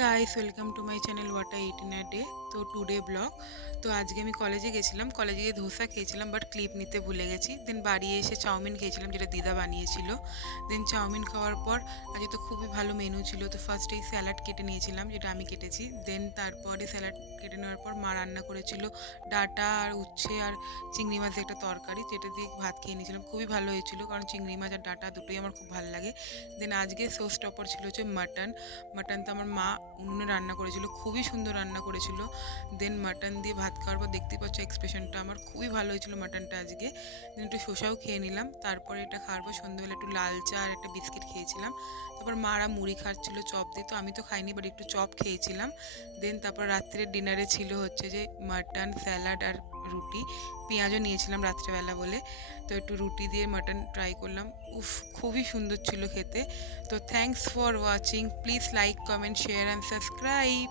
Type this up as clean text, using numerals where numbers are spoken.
Guys, welcome to my channel what I it in a day. তো today blog. তো আজকে আমি কলেজে গেছিলাম, কলেজে গিয়ে ধোসা খেয়েছিলাম, বাট ক্লিপ নিতে ভুলে গেছি। দেন বাড়ি এসে চাউমিন খেয়েছিলাম, যেটা দিদা বানিয়েছিল। দেন চাউমিন খাওয়ার পর আজকে তো খুবই ভালো মেনু ছিল। তো ফার্স্টেই স্যালাড কেটে নিয়েছিলাম, যেটা আমি কেটেছি। দেন তারপরে স্যালাড কেটে নেওয়ার পর মা রান্না করেছিল ডাঁটা আর উচ্ছে আর চিংড়ি মাছের একটা তরকারি, যেটা দিয়ে ভাত খেয়ে নিয়েছিলাম। খুবই ভালো হয়েছিল, কারণ চিংড়ি মাছ আর ডাঁটা দুটোই আমার খুব ভালো লাগে। দেন আজকে সোস টপার ছিল হচ্ছে মাটন। মাটন তো আমার মা উনুনে রান্না করেছিল, খুবই সুন্দর রান্না করেছিল। দেন মাটন দিয়ে ভাত খাওয়ার পর দেখতেই পাচ্ছ এক্সপ্রেশনটা আমার খুবই ভালো হয়েছিল মাটনটা আজকে। দেন একটু শসাও খেয়ে নিলাম। তারপরে এটা খাওয়ার পর সন্ধ্যাবেলা একটু লাল চা আর একটা বিস্কিট খেয়েছিলাম। তারপর মারা মুড়ি খাচ্ছিল চপ দিয়ে, তো আমি তো খাইনি, বাট একটু চপ খেয়েছিলাম। দেন তারপর রাত্রের ডিনারে ছিল হচ্ছে যে মাটন, স্যালাড আর রুটি। পেঁয়াজও নিয়েছিলাম রাত্রেবেলা বলে, তো একটু রুটি দিয়ে মাটন ট্রাই করলাম। উফ, খুবই সুন্দর ছিল খেতে। তো thanks for watching, please like, comment, share and subscribe.